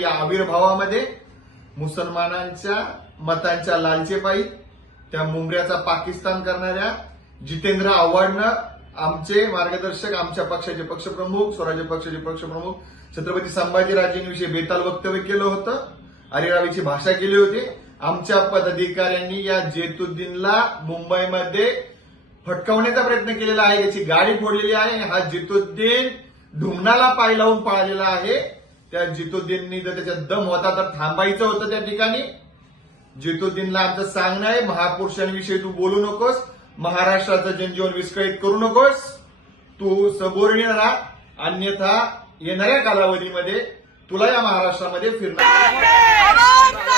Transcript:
या आविर्भावामध्ये मुसलमानांच्या मतांच्या लालचेपायी त्या मुंबऱ्याचा पाकिस्तान करणाऱ्या जितेंद्र आव्हाडनं आमचे मार्गदर्शक, आमच्या पक्षाचे पक्षप्रमुख, स्वराज्य पक्षाचे पक्षप्रमुख छत्रपती संभाजीराजेंविषयी बेताल वक्तव्य केलं होतं, अरेरावीची भाषा केली होती. आमच्या पदाधिकाऱ्यांनी या जेतुद्दीनला मुंबईमध्ये फटकावण्याचा प्रयत्न केलेला आहे, याची गाडी फोडलेली आहे. हा जेतुद्दीन ढुंगणाला पाय लावून पळालेला आहे. त्या जेतुद्दीननी जर त्याच्यात दम होता तर थांबायचं होतं त्या ठिकाणी. जेतुद्दीनला आमचं सांगणं आहे, महापुरुषांविषयी तू बोलू नकोस, महाराष्ट्राचं जनजीवन विस्कळीत करू नकोस, तू सबोर्डिनेट राहा, अन्यथा येणाऱ्या कालावधीमध्ये तुला या महाराष्ट्रामध्ये फिरणार